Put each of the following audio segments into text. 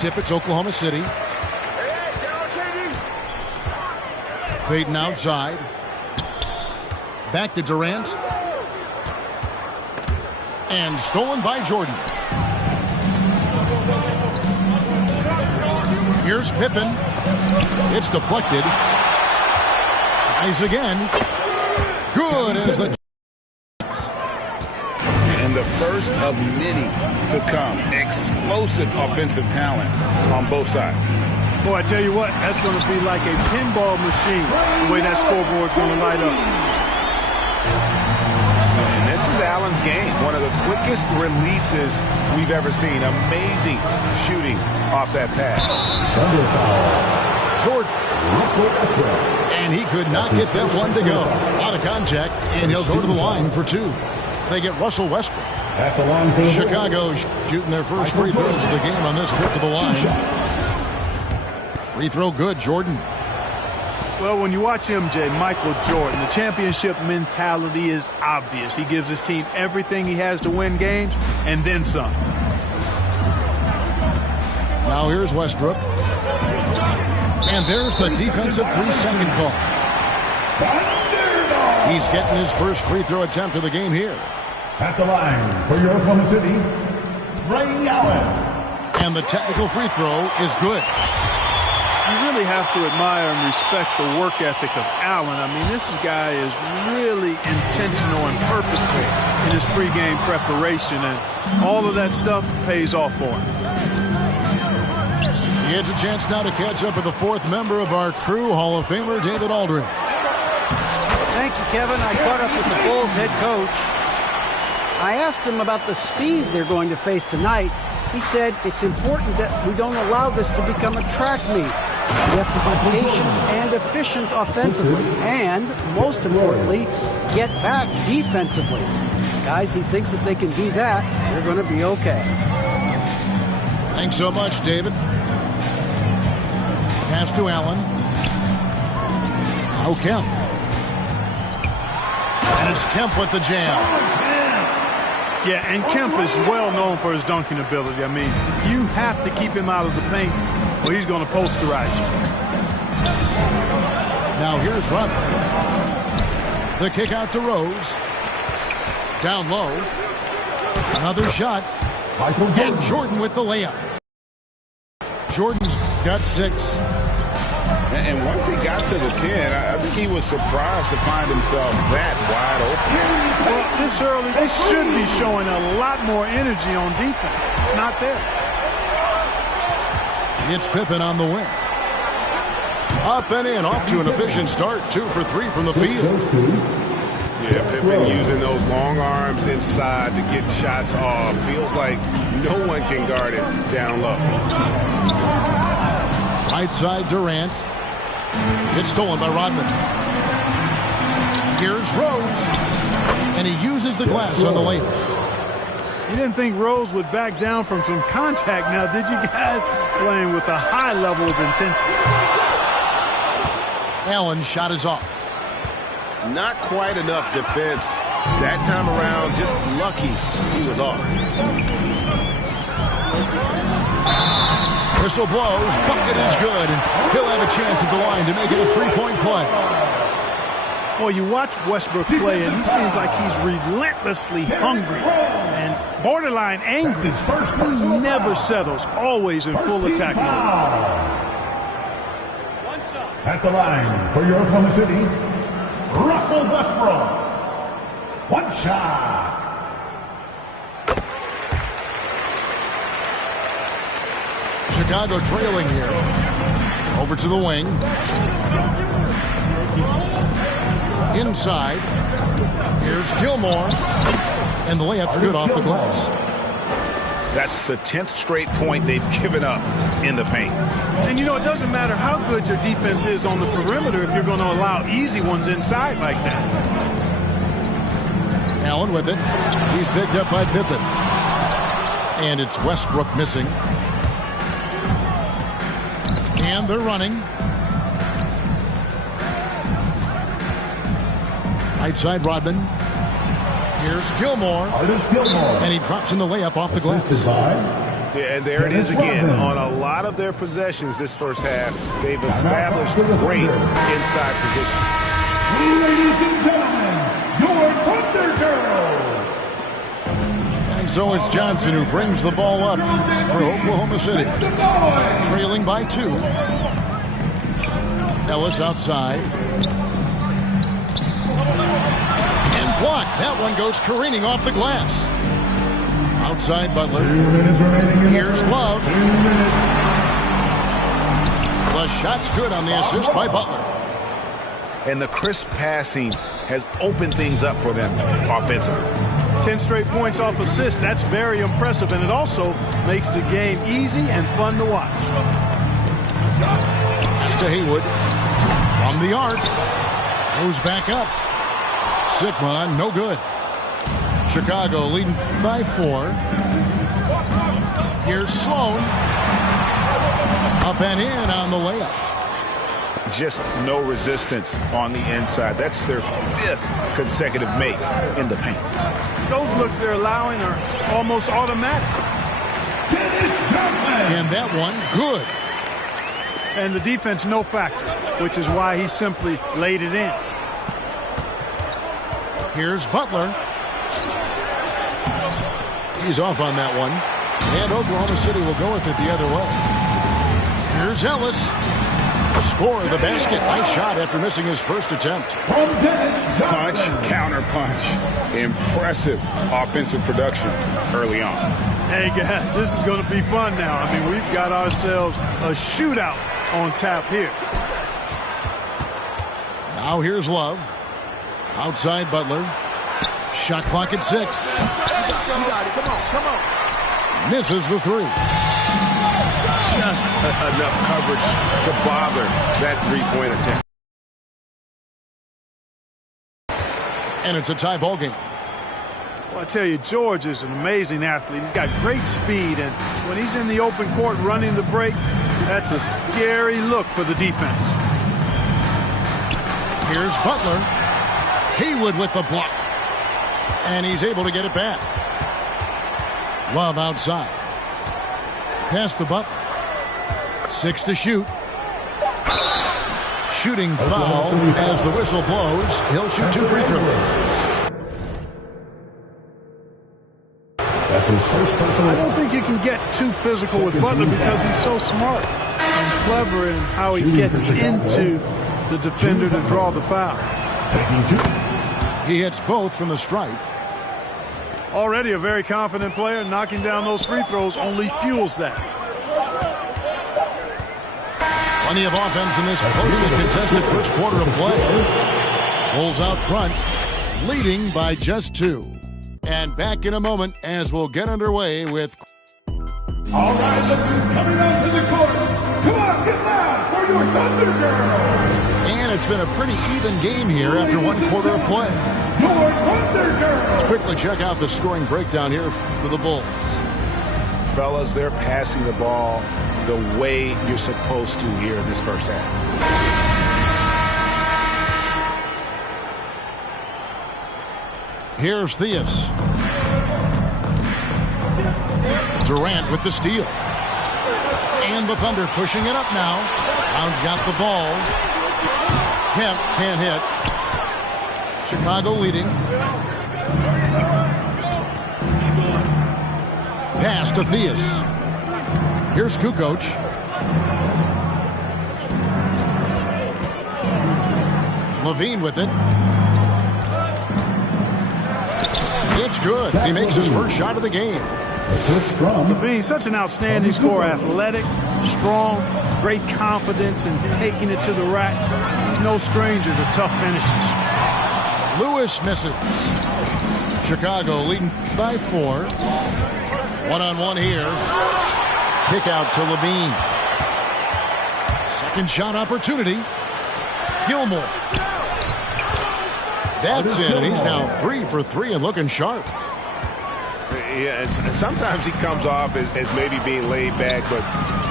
Tip, it's Oklahoma City. Peyton outside. Back to Durant. And stolen by Jordan. Here's Pippen. It's deflected. Tries again. Good as the... And the first of many to come. Explosive offensive talent on both sides. Boy, I tell you what, that's going to be like a pinball machine, the way that scoreboard's going to light up. And this is Allen's game. One of the quickest releases we've ever seen. Amazing shooting off that pass. Jordan. And he could not get that one to go. Out of contact, and he'll go to the line for two. They get Russell Westbrook. At the line for the Chicago shooting their first free throws of the game on this trip to the line. Free throw good, Jordan. Well, when you watch MJ, Michael Jordan, the championship mentality is obvious. He gives his team everything he has to win games, and then some. Now here's Westbrook. And there's the defensive 3-second call. He's getting his first free throw attempt of the game here. At the line for your Oklahoma City, Ray Allen. And the technical free throw is good. You really have to admire and respect the work ethic of Allen. I mean, this guy is really intentional and purposeful in his pregame preparation, and all of that stuff pays off for him. He has a chance now to catch up with the fourth member of our crew, Hall of Famer David Aldridge. Thank you, Kevin. I caught up with the Bulls head coach. I asked him about the speed they're going to face tonight. He said it's important that we don't allow this to become a track meet. We have to be patient and efficient offensively, and most importantly, get back defensively. Guys, he thinks if they can do that, they're going to be okay. Thanks so much, David. Pass to Allen. Now Kemp. And it's Kemp with the jam. Yeah, and Kemp is well known for his dunking ability. I mean, you have to keep him out of the paint or he's going to posterize you. Now here's Rodman. The kick out to Rose. Down low. Another shot. And Jordan with the layup. Jordan's got 6. And once he got to the 10, I think he was surprised to find himself that wide open. Well, this early, they should be showing a lot more energy on defense. It's not there. It's Pippen on the wing. Up and in, off to an efficient start. 2 for 3 from the field. Yeah, Pippen using those long arms inside to get shots off. Feels like no one can guard it down low. Right side, Durant. It's stolen by Rodman. Here's Rose. And he uses the glass on the layup. You didn't think Rose would back down from some contact now, did you guys? Playing with a high level of intensity. Allen's shot is off. Not quite enough defense that time around. Just lucky he was off. Whistle blows. Bucket is good. And he'll have a chance at the line to make it a 3-point play. Well, you watch Westbrook play, and he seems like he's relentlessly hungry and borderline angry. He never settles, always in full attack mode. At the line for your Oklahoma City, Russell Westbrook. One shot. Chicago trailing here. Over to the wing. Inside. Here's Gilmore. And the layup's good off the glass. That's the 10th straight point they've given up in the paint. And you know, it doesn't matter how good your defense is on the perimeter if you're going to allow easy ones inside like that. Allen with it. He's picked up by Pippen. And it's Westbrook missing. And they're running. Right side, Rodman. Here's Gilmore. Artis Gilmore. And he drops in the layup off the glass. Assisted by Yeah, and there it is again. On a lot of their possessions this first half, they've established great inside position. Ladies and gentlemen, your Thunder Girls. And so it's Johnson who brings the ball up for Oklahoma City. Trailing by 2. Ellis outside. And blocked. That one goes careening off the glass. Outside Butler. Here's Love. The shot's good on the assist by Butler. And the crisp passing has opened things up for them offensively. 10 straight points off assists. That's very impressive, and it also makes the game easy and fun to watch. Pass to Haywood. From the arc. Goes back up. Sikma, no good. Chicago leading by 4. Here's Sloan. Up and in on the layup. Just no resistance on the inside. That's their 5th consecutive make in the paint. Those looks they're allowing are almost automatic. And that one, good. And the defense, no factor, which is why he simply laid it in. Here's Butler. He's off on that one. And Oklahoma City will go with it the other way. Here's Ellis. Score of the basket. Nice shot after missing his first attempt. Punch, counter punch. Impressive offensive production early on. Hey, guys, this is going to be fun now. I mean, we've got ourselves a shootout on tap here. Now here's Love. Outside Butler. Shot clock at 6. You got it. Come on. Misses the 3. Just enough coverage to bother that 3-point attempt. And it's a tie ball game. Well, I tell you, George is an amazing athlete. He's got great speed, and when he's in the open court running the break, that's a scary look for the defense. Here's Butler. Haywood with the block. And he's able to get it back. Love outside. Pass to Butler. 6 to shoot. Shooting foul as the whistle blows. He'll shoot 2 free throws. That's his first personal. I don't think you can get too physical with Butler because he's so smart and clever in how he gets into the defender to draw the foul. Taking 2. He hits both from the stripe. Already a very confident player. Knocking down those free throws only fuels that. Plenty of offense in this closely contested first quarter of play. Bulls out front, leading by just 2. And back in a moment as we'll get underway with... All right, look who's coming out to the court. Come on, get loud for your Thunder Girls. And it's been a pretty even game here after 1 quarter of play. Your Thunder Girls. Let's quickly check out the scoring breakdown here for the Bulls. Fellas, they're passing the ball the way you're supposed to here in this first half. Here's Theus. Durant with the steal. And the Thunder pushing it up now. Brown's got the ball. Kemp can't hit. Chicago leading. Pass to Theus. Here's Kukoc. Levine with it. It's good. He makes his first shot of the game. Assist from Levine, such an outstanding scorer. Athletic, strong, great confidence in taking it to the rack. He's no stranger to tough finishes. Lewis misses. Chicago leading by 4. One-on-one here. Kick out to Levine. Second shot opportunity. Gilmore. That's in, and he's now 3 for 3 and looking sharp. Yeah, and sometimes he comes off as maybe being laid back, but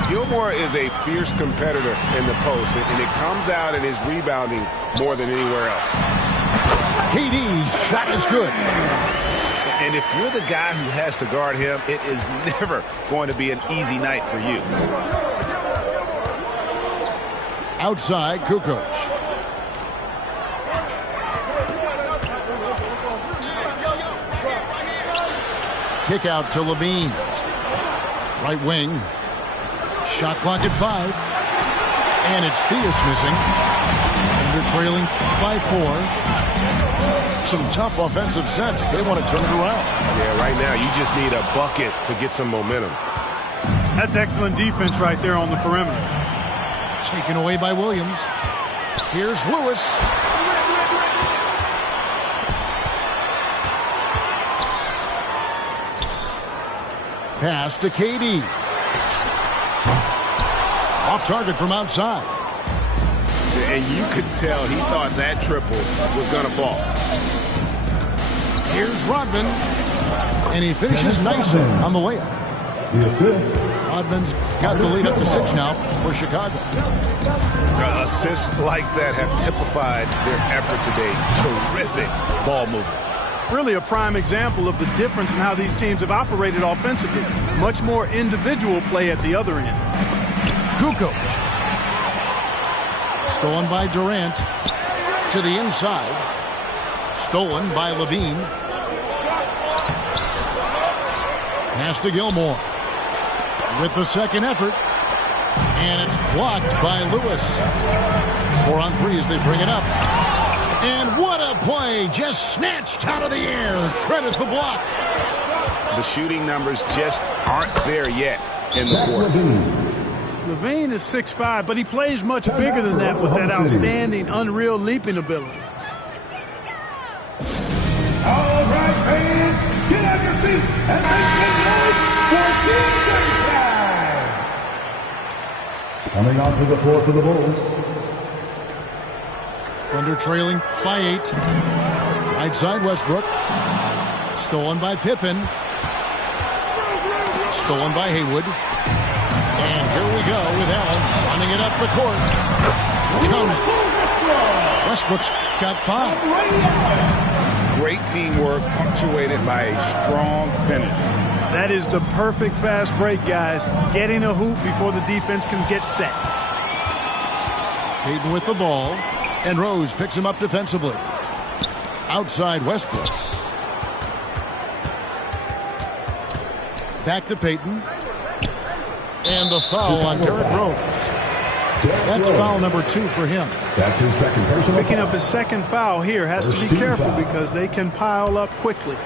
Gilmore is a fierce competitor in the post, and it comes out in his rebounding more than anywhere else. KD's shot is good. And if you're the guy who has to guard him, it is never going to be an easy night for you. Outside, Kukoc. Kick out to Levine. Right wing. Shot clock at 5. And it's Theus missing. Thunder trailing by 4. Some tough offensive sets. They want to turn it around. Yeah, right now you just need a bucket to get some momentum. That's excellent defense right there on the perimeter. Taken away by Williams. Here's Lewis. Pass to KD. Off target from outside. And you could tell he thought that triple was going to fall. Here's Rodman. And he finishes nicely on the layup. The assist. Rodman's got the lead up to 6 now for Chicago. Assists like that have typified their effort today. Terrific ball movement. Really a prime example of the difference in how these teams have operated offensively. Much more individual play at the other end. Kukoc. Stolen by Durant. To the inside. Stolen by Levine. Pass to Gilmore. With the second effort. And it's blocked by Lewis. 4 on 3 as they bring it up. And what a play. Just snatched out of the air. Credit the block. The shooting numbers just aren't there yet in the quarter. Levine is 6'5", but he plays much bigger than that with that outstanding, unreal leaping ability. All right, fans, get on your feet and make some noise for Team Time. Coming onto the floor for the Bulls. Thunder trailing by 8. Right side Westbrook. Stolen by Pippen. Stolen by Haywood. And here we go with Allen running it up the court. Count it. Westbrook's got 5. Great teamwork punctuated by a strong finish. That is the perfect fast break, guys. Getting a hoop before the defense can get set. Payton with the ball. And Rose picks him up defensively. Outside Westbrook. Back to Payton. And the foul on Derrick Rose. That's foul number 2 for him. That's his second personal Picking foul. up his second foul here. Has to be First team careful foul. because they can pile up quickly.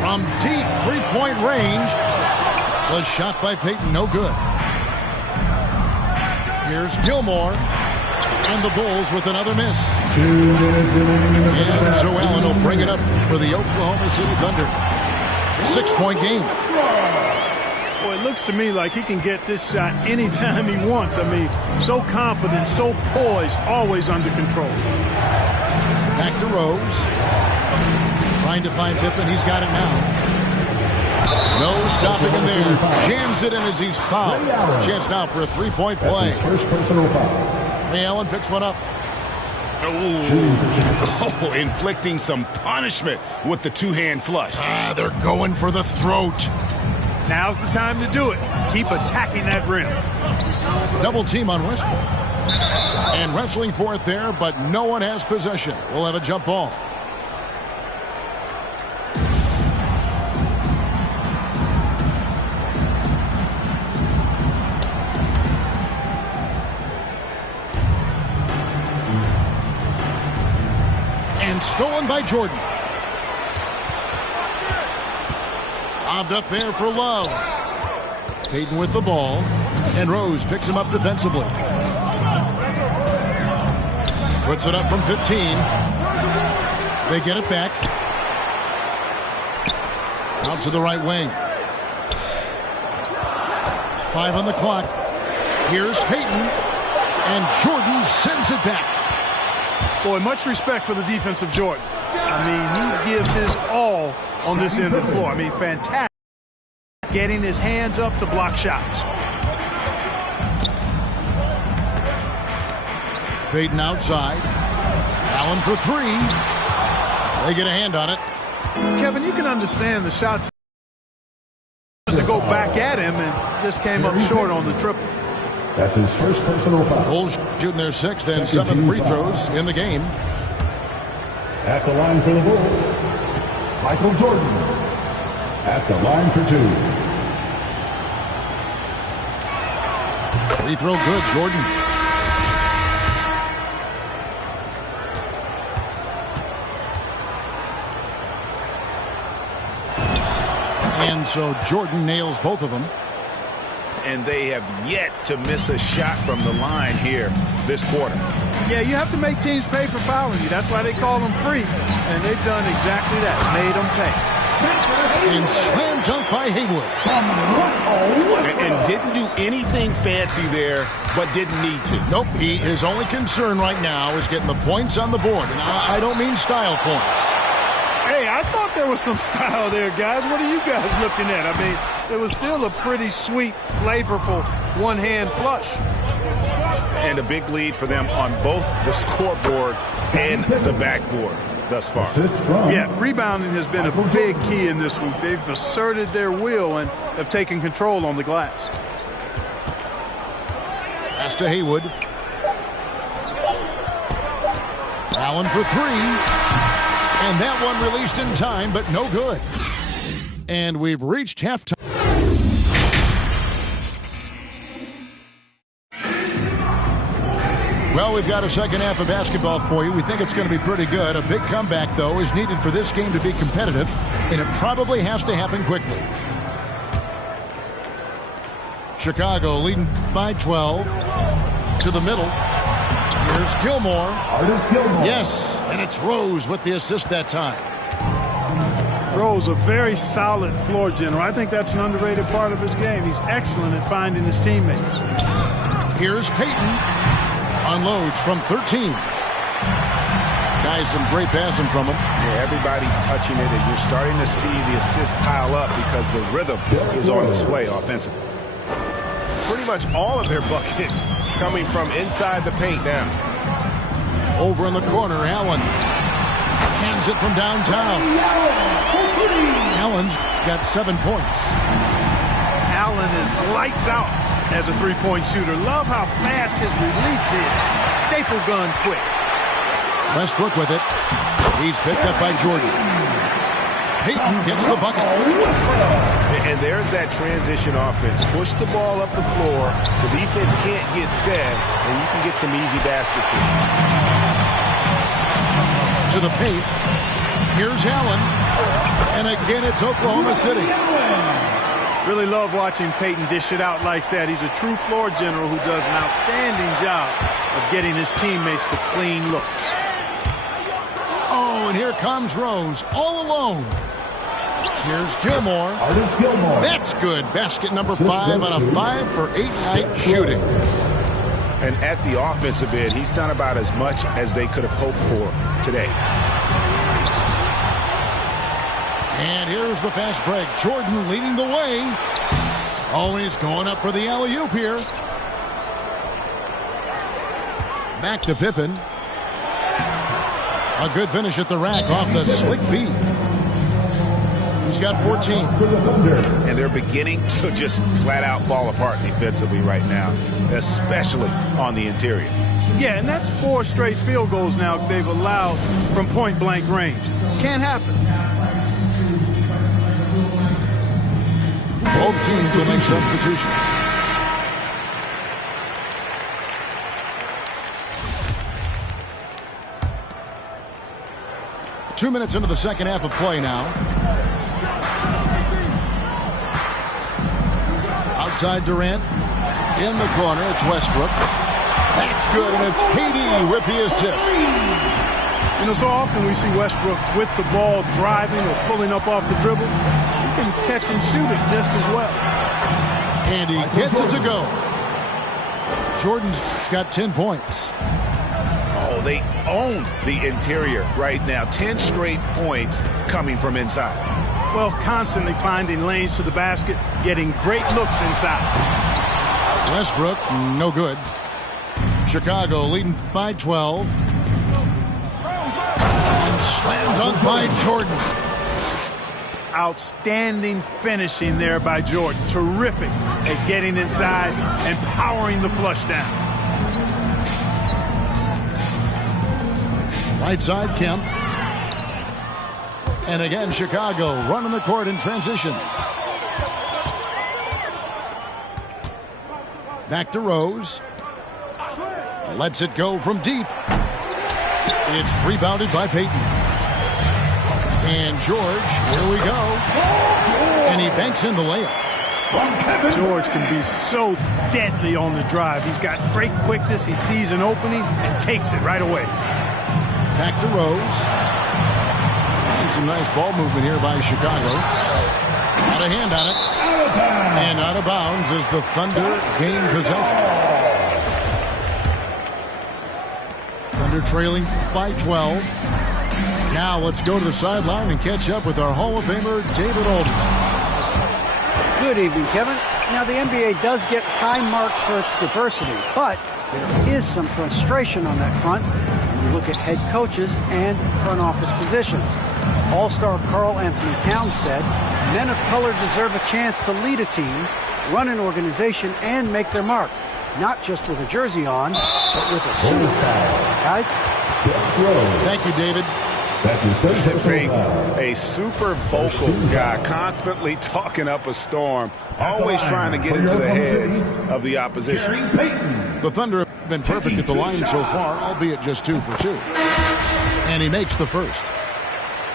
From deep 3-point range. The shot by Payton, no good. Here's Gilmore. And the Bulls with another miss. 2 minutes remaining in the And first so half. Allen will bring it up for the Oklahoma City Thunder. 6-point game. Boy, it looks to me like he can get this shot anytime he wants. I mean, so confident, so poised, always under control. Back to Rose. Trying to find Pippen. He's got it now. No stopping him there. Jams it in as he's fouled. Chance now for a 3-point That's play. his first personal foul. Ray Allen picks one up. Oh, inflicting some punishment with the two-hand flush. They're going for the throat. Now's the time to do it. Keep attacking that rim. Double team on Westbrook. And wrestling for it there, but no one has possession. We'll have a jump ball. And stolen by Jordan. Lobbed up there for Love. Payton with the ball. And Rose picks him up defensively. Puts it up from 15. They get it back. Out to the right wing. 5 on the clock. Here's Payton. And Jordan sends it back. Boy, much respect for the defense of Jordan. I mean, he gives his all on this end of the floor. I mean, fantastic. Getting his hands up to block shots. Payton outside. Allen for three. They get a hand on it. Kevin, you can understand the shots to go back at him and just came up short on the triple. That's his first personal foul. Bulls shooting their sixth and seventh free throws in the game. At the line for the Bulls, Michael Jordan. At the line for two. Free throw good, Jordan. And so Jordan nails both of them. And they have yet to miss a shot from the line here this quarter. Yeah, you have to make teams pay for fouling you. That's why they call them free. And they've done exactly that. Made them pay. And slam dunk by Haywood. And didn't do anything fancy there, but didn't need to. Nope, his only concern right now is getting the points on the board. And I don't mean style points. Hey, I thought there was some style there, guys. What are you guys looking at? I mean, it was still a pretty sweet, flavorful one-hand flush. And a big lead for them on both the scoreboard and the backboard thus far. Yeah, rebounding has been a big key in this one. They've asserted their will and have taken control on the glass. Pass to Haywood. Allen for three. And that one released in time, but no good. And we've reached halftime. Well, we've got a second half of basketball for you. We think it's going to be pretty good. A big comeback, though, is needed for this game to be competitive, and it probably has to happen quickly. Chicago leading by 12 to the middle. Here's Gilmore. Artis Gilmore. Yes, and it's Rose with the assist that time. Rose, a very solid floor general. I think that's an underrated part of his game. He's excellent at finding his teammates. Here's Payton. Unloads from 13. Guys, some great passing from him. Yeah, everybody's touching it, and you're starting to see the assists pile up because the rhythm is on display offensively. Pretty much all of their buckets coming from inside the paint now. Over in the corner, Allen hands it from downtown. Allen's got 7 points. Allen is lights out as a three-point shooter. Love how fast his release is. Staple gun quick. Westbrook with it. He's picked up by Jordan. Payton gets the bucket. And there's that transition offense. Push the ball up the floor. The defense can't get set, and you can get some easy baskets here. To the paint. Here's Allen. And again, it's Oklahoma City. Really love watching Payton dish it out like that. He's a true floor general who does an outstanding job of getting his teammates to clean looks. Oh, and here comes Rose all alone. Here's Gilmore. Artis Gilmore. That's good. Basket number 5 on a 5 for 8 night shooting. And at the offensive end, he's done about as much as they could have hoped for today. And here's the fast break. Jordan leading the way. Always going up for the alley-oop here. Back to Pippen. A good finish at the rack off the slick feed. He's got 14. And they're beginning to just flat out fall apart defensively right now, especially on the interior. Yeah, and that's 4 straight field goals now they've allowed from point-blank range. Can't happen. Both teams will make substitutions. Two minutes into the second half of play now. Outside Durant. In the corner, it's Westbrook. That's good, and it's KD with the assist. You know, so often we see Westbrook with the ball driving or pulling up off the dribble. He can catch and shoot it just as well. And he gets it to go. Jordan's got 10 points. Oh, they own the interior right now. 10 straight points coming from inside. Well, constantly finding lanes to the basket, getting great looks inside. Westbrook, no good. Chicago leading by 12. And slam dunk by Jordan. Outstanding finishing there by Jordan. Terrific at getting inside and powering the flush down. Right side, Kemp. And again, Chicago running the court in transition. Back to Rose. Lets it go from deep. It's rebounded by Payton. And George, here we go. And he banks in the layup. George can be so deadly on the drive. He's got great quickness. He sees an opening and takes it right away. Back to Rose. And some nice ball movement here by Chicago. Got a hand on it. And out of bounds as the Thunder gain possession. Thunder trailing by 12. Now let's go to the sideline and catch up with our Hall of Famer, David Aldridge. Good evening, Kevin. Now, the NBA does get high marks for its diversity, but there is some frustration on that front when you look at head coaches and front office positions. All-star Karl Anthony Towns said, men of color deserve a chance to lead a team, run an organization, and make their mark. Not just with a jersey on, but with a suit. Guys? Thank you, David. That's his third personal foul. A super vocal guy, constantly talking up a storm, always trying to get into the heads of the opposition. The Thunder have been perfect at the line so far, albeit just 2 for 2. And he makes the first.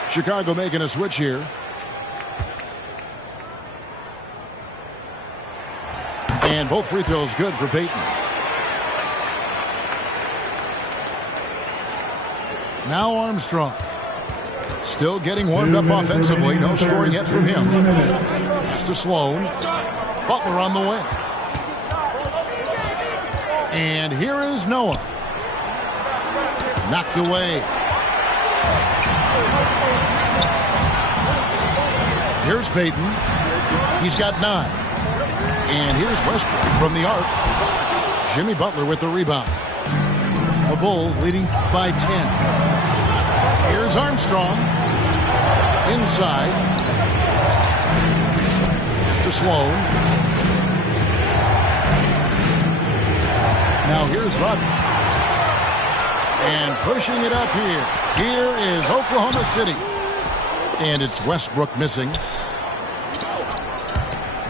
Chicago making a switch here. And both free throws good for Payton. Now Armstrong. Still getting warmed up offensively. No scoring yet from him. It's to Sloan. Butler on the wing. And here is Noah. Knocked away. Here's Payton. He's got 9. And here's Westbrook from the arc. Jimmy Butler with the rebound. The Bulls leading by 10. Here's Armstrong. Inside. Here's to Sloan. Now here's Rodman. And pushing it up here. Here is Oklahoma City. And it's Westbrook missing.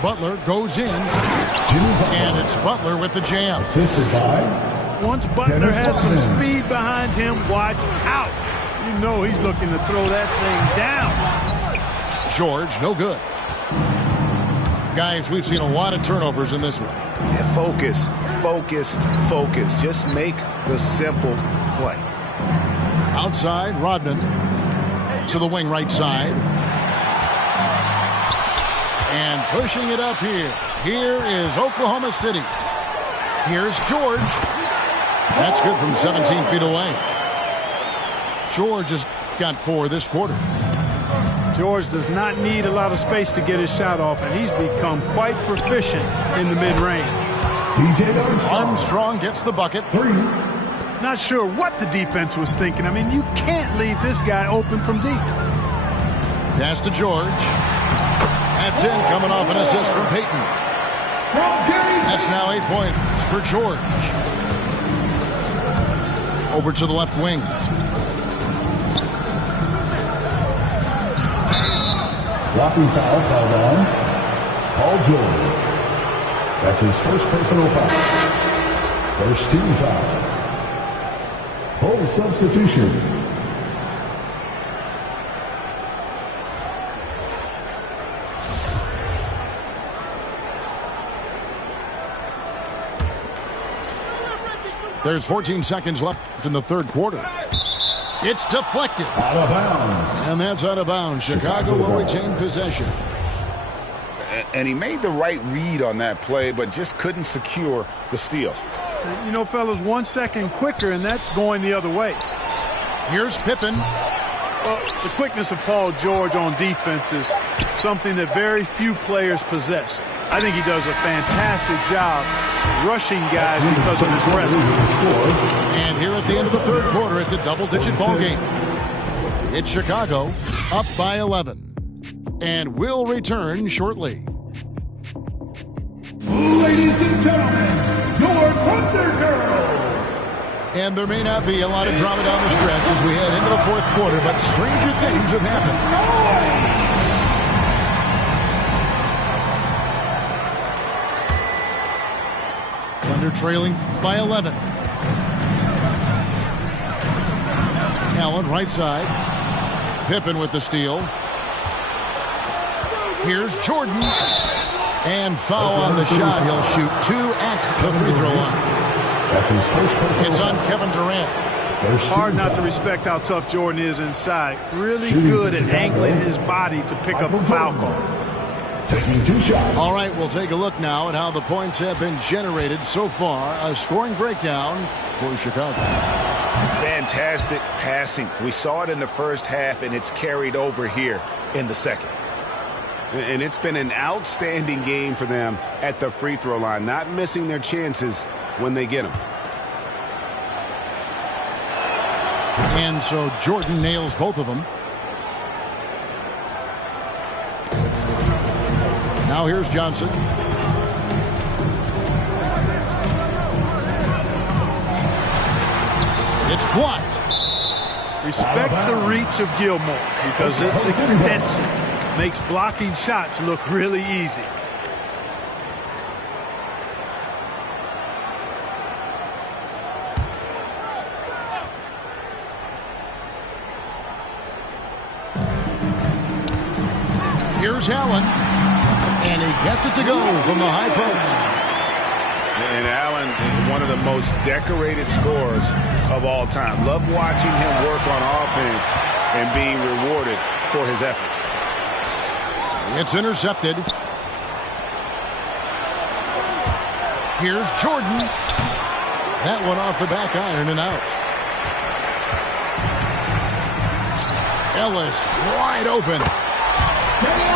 Butler goes in. And it's Butler with the jam. Assisted by Once Butler has some speed behind him, watch out. You know he's looking to throw that thing down. George, no good. Guys, we've seen a lot of turnovers in this one. Yeah, focus, focus, focus. Just make the simple play. Outside, Rodman to the wing right side. And pushing it up here. Here is Oklahoma City. Here's George. That's good from 17 feet away. George has got 4 this quarter. George does not need a lot of space to get his shot off, and he's become quite proficient in the mid-range. DJ Armstrong gets the bucket. 3. Not sure what the defense was thinking. I mean, you can't leave this guy open from deep. Pass to George. That's in, coming off an assist from Payton. That's now 8 points for George. Over to the left wing. Dropping foul called on Paul George. That's his first personal foul. First team foul. Full substitution. There's 14 seconds left in the third quarter. It's deflected. Out of bounds. And that's out of bounds. Chicago will retain possession. And he made the right read on that play, but just couldn't secure the steal. You know, fellas, 1 second quicker, and that's going the other way. Here's Pippen. Well, the quickness of Paul George on defense is something that very few players possess. I think he does a fantastic job rushing guys because of his presence. And here at the end of the third quarter, it's a double-digit ball game. It's Chicago up by 11. And we'll return shortly. Ladies and gentlemen, your Thunder Girls. And there may not be a lot of drama down the stretch as we head into the fourth quarter, but stranger things have happened. Thunder trailing by 11. Allen right side. Pippen with the steal. Here's Jordan. And foul on the shot. He'll shoot 2 at the free throw line. That's his first personal. It's on Kevin Durant. Hard not to respect how tough Jordan is inside. Really good at angling his body to pick up the foul call. Taking 2 shots. All right, we'll take a look now at how the points have been generated so far. A scoring breakdown for Chicago. Fantastic passing. We saw it in the first half, and it's carried over here in the second. And it's been an outstanding game for them at the free throw line, not missing their chances when they get them. And so Jordan nails both of them. Now here's Johnson. It's blocked. Respect the reach of Gilmore because it's extensive. Makes blocking shots look really easy. Here's Allen. And he gets it to go from the high post. And Allen is one of the most decorated scorers of all time. Love watching him work on offense and being rewarded for his efforts. It's intercepted. Here's Jordan. That one off the back iron and out. Ellis wide open.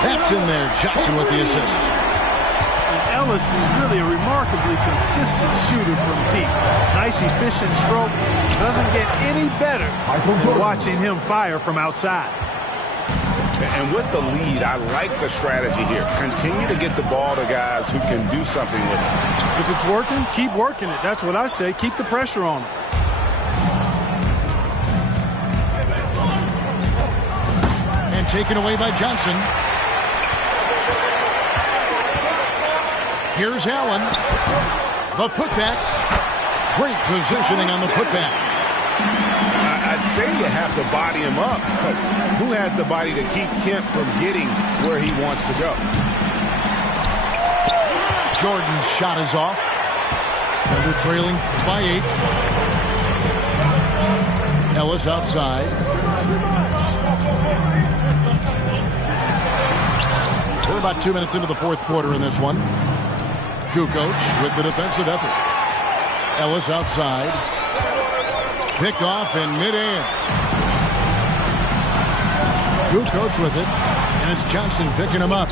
That's in there. Johnson with the assist. And Ellis is really a remarkably consistent shooter from deep. Nice, efficient stroke. Doesn't get any better than watching him fire from outside. And with the lead, I like the strategy here. Continue to get the ball to guys who can do something with it. If it's working, keep working it. That's what I say. Keep the pressure on him. And taken away by Johnson. Here's Allen. The putback. Great positioning on the putback. I'd say you have to body him up, but who has the body to keep Kemp from getting where he wants to go? Jordan's shot is off. Thunder trailing by 8. Ellis outside. We're about 2 minutes into the fourth quarter in this one. Kukoc with the defensive effort. Ellis outside. Picked off in midair. Kukoc with it. And it's Johnson picking him up.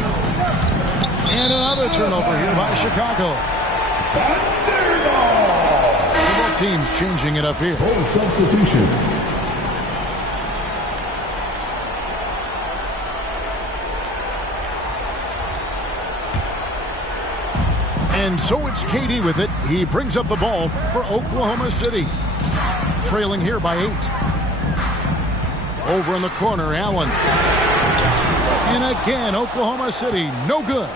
And another turnover here by Chicago. So both teams changing it up here. Full substitution. And so it's KD with it. He brings up the ball for Oklahoma City. Trailing here by 8. Over in the corner, Allen. And again, Oklahoma City, no good.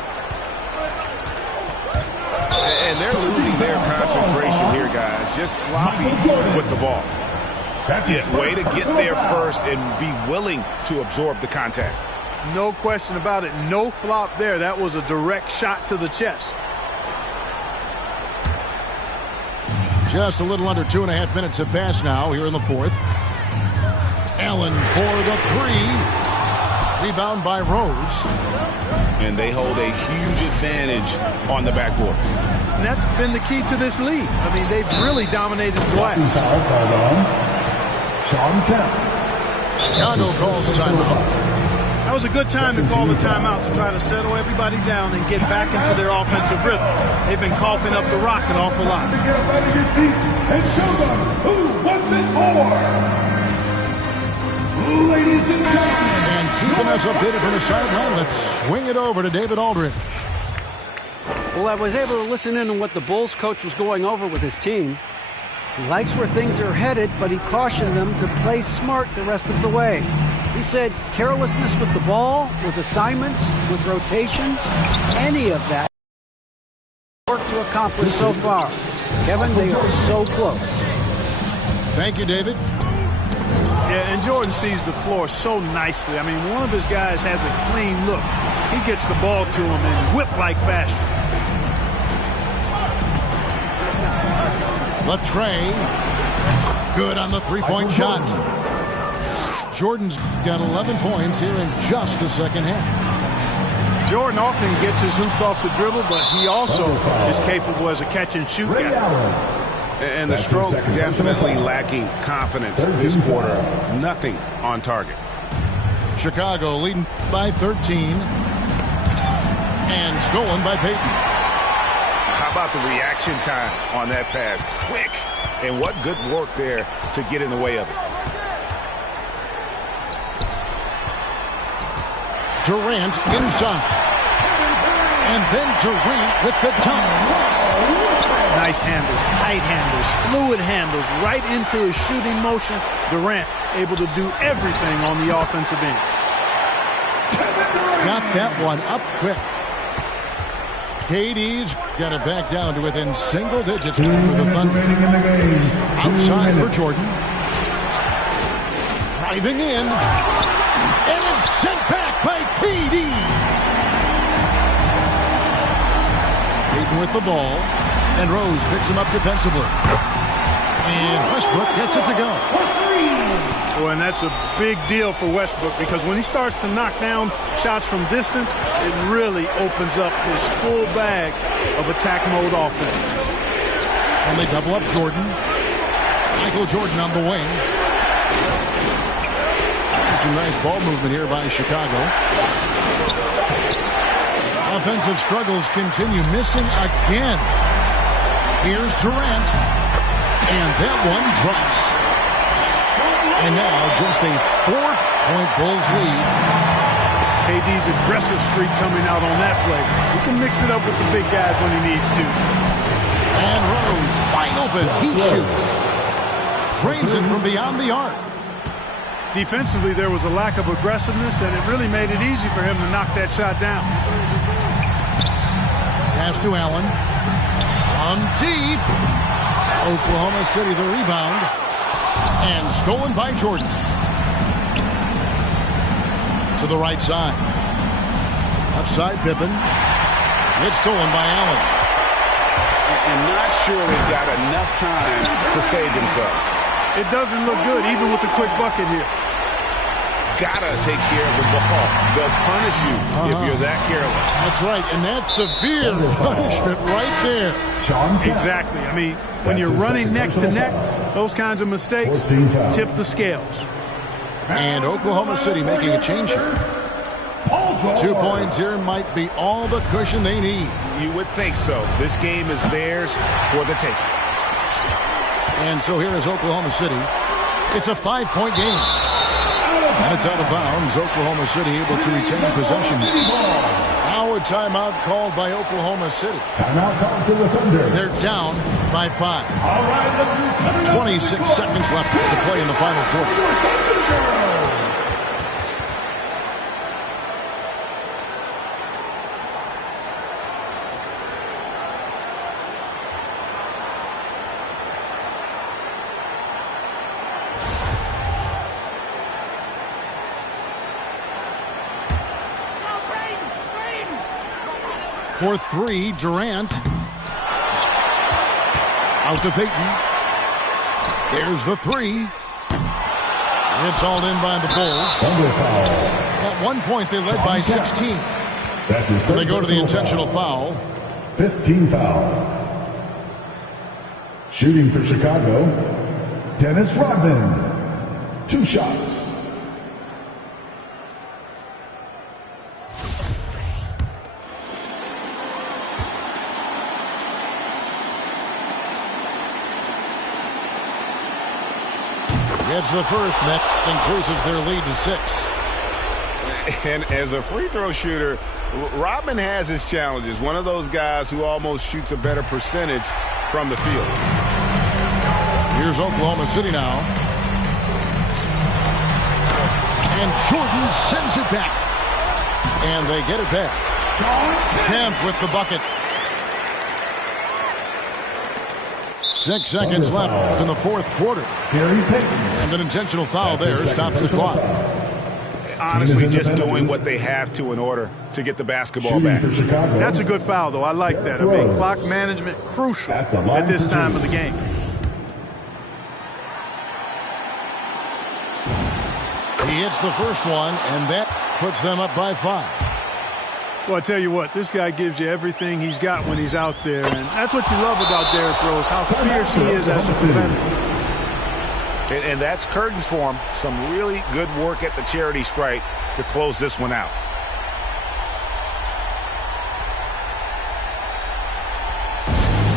And they're losing their concentration here, guys. Just sloppy with the ball. That's his Way to get there first and be willing to absorb the contact. No question about it. No flop there. That was a direct shot to the chest. Just a little under 2.5 minutes have passed now here in the fourth. Allen for the 3. Rebound by Rose. And they hold a huge advantage on the backboard. And that's been the key to this lead. I mean, they've really dominated the glass. Foul called on Shawn Kemp. Chicago calls timeout. That was a good time to call the timeout to try to settle everybody down and get back into their offensive rhythm. They've been coughing up the rock an awful lot. To get ready to seats and show them who wants it more. Ladies and gentlemen. And keeping us updated from the sideline, let's swing it over to David Aldridge. Well, I was able to listen in on what the Bulls coach was going over with his team. He likes where things are headed, but he cautioned them to play smart the rest of the way. He said carelessness with the ball, with assignments, with rotations, any of that work to accomplish so far. Kevin, they are so close. Thank you, David. Yeah, and Jordan sees the floor so nicely. I mean, one of his guys has a clean look. He gets the ball to him in whip-like fashion. Latrey, good on the three-point shot. Jordan's got 11 points here in just the second half. Jordan often gets his hoops off the dribble, but he also is capable as a catch-and-shoot guy. And the stroke definitely lacking confidence this quarter. Nothing on target. Chicago leading by 13. And stolen by Payton. How about the reaction time on that pass? Quick. And what good work there to get in the way of it. Durant inside. And then Durant with the dunk. Nice handles, tight handles, fluid handles, right into his shooting motion. Durant able to do everything on the offensive end. Got that one up quick. KD's got it back down to within single digits for the Thunder. Outside for Jordan. Driving in. And it's sent back by KD. Payton with the ball. And Rose picks him up defensively. And Westbrook gets it to go. Well, and that's a big deal for Westbrook because when he starts to knock down shots from distance, it really opens up his full bag of attack mode offense. And they double up Jordan. Michael Jordan on the wing. Some nice ball movement here by Chicago. Offensive struggles continue. Missing again. Here's Durant. And that one drops. And now just a 4-point Bulls lead. KD's aggressive streak coming out on that play. He can mix it up with the big guys when he needs to. And Rose wide open. He shoots. Drains it from beyond the arc. Defensively, there was a lack of aggressiveness, and it really made it easy for him to knock that shot down. Pass to Allen. On deep. Oklahoma City the rebound. And stolen by Jordan. To the right side. Left side, Pippen. It's stolen by Allen. And not sure he's got enough time to save himself. It doesn't look good, even with a quick bucket here. Gotta take care of the ball. They'll punish you if you're that careless. That's right, and that's severe punishment right there. Exactly. I mean, when you're running neck to neck, those kinds of mistakes tip the scales. And Oklahoma City making a change here. 2 points here might be all the cushion they need. You would think so. This game is theirs for the taking. And so here is Oklahoma City. It's a 5-point game. And it's out of bounds. Oklahoma City able to retain possession. Now a timeout called by Oklahoma City. Timeout called for the Thunder. They're down by 5. All right, let's 26 seconds left to play in the final quarter. For 3, Durant. Out to Payton. There's the 3. It's hauled in by the Bulls. At one point, they led by 16. That's his They go to the intentional foul. 5th team foul. Shooting for Chicago, Dennis Rodman. 2 shots. It's the first. That increases their lead to 6. And as a free throw shooter, Rodman has his challenges. One of those guys who almost shoots a better percentage from the field. Here's Oklahoma City now. And Jordan sends it back. And they get it back. Kemp with the bucket. 6 seconds left in the fourth quarter. And an intentional foul there stops the clock. Honestly, just doing what they have to in order to get the basketball back. That's a good foul, though. I like that. I mean, clock management crucial at this time of the game. He hits the first one, and that puts them up by 5. Well, I tell you what, this guy gives you everything he's got when he's out there, and that's what you love about Derrick Rose, how fierce he is as a defender. And that's curtains for him. Some really good work at the charity stripe to close this one out.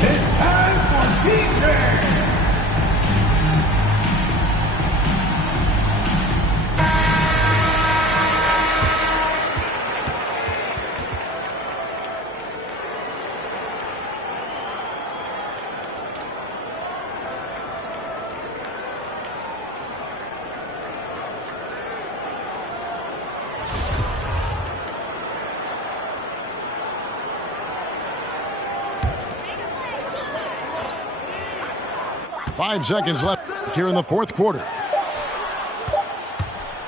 It's time for defense. Five seconds left here in the fourth quarter.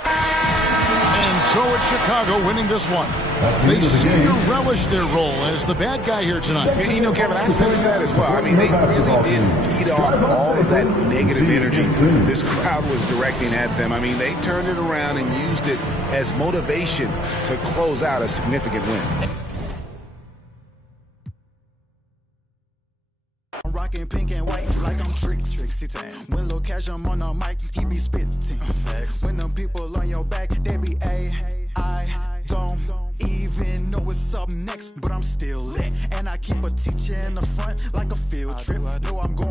And so it's Chicago winning this one. They seem to relish their role as the bad guy here tonight. And, you know, Kevin, I sense that as well. I mean, they really did feed off all of that negative energy this crowd was directing at them. I mean, they turned it around and used it as motivation to close out a significant win. Rockin' pink and white like I'm Trixie. When Lil Cash I'm on the mic, he be spitting. When them people on your back, they be I don't even know what's up next, but I'm still lit. And I keep a teacher in the front like a field trip. Know I'm going